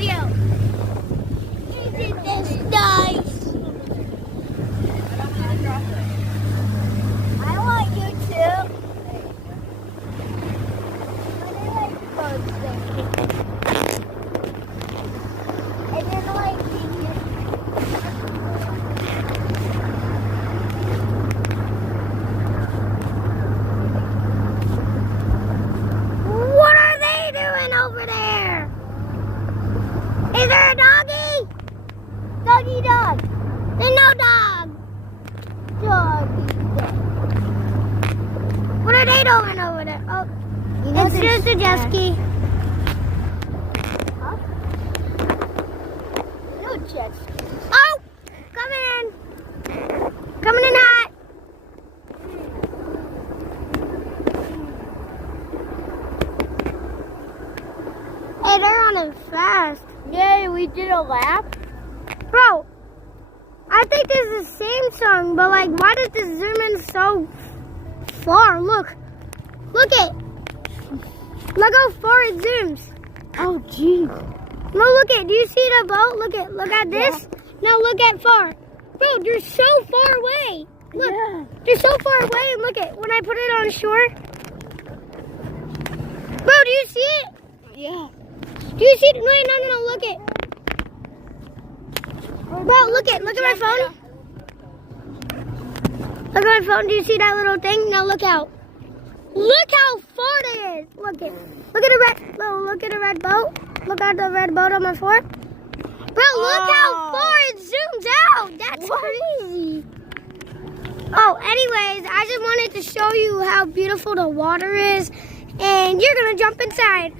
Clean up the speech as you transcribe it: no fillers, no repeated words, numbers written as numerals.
video. Isn't this nice? I want you to. And then like what are they doing over there? Is there a doggy? Doggy dog. There's no dog. Doggy dog. What are they doing over there? Oh, it's just a jet ski. Huh? No jet ski. Oh, coming in. Coming in hot. Hey, they're running fast. Yay, we did a lap. Bro, I think this is the same song, but like, why does this zoom in so far? Look. Look it. Look how far it zooms. Oh, geez. No, look it. Do you see the boat? Look it. Look at this. Now look at far. Bro, they're so far away. Look, they're so far away. And look it. When I put it on shore. Bro, do you see it? Yeah. Do you see it? No, look it. Bro, look it. Look at my phone. Look at my phone. Do you see that little thing? Now look out. Look how far it is. Look it. Look at the red. Look at the red boat. Look at the red boat on my floor. Bro, look how far it zooms out. That's crazy. Oh, anyways, I just wanted to show you how beautiful the water is. And you're going to jump inside.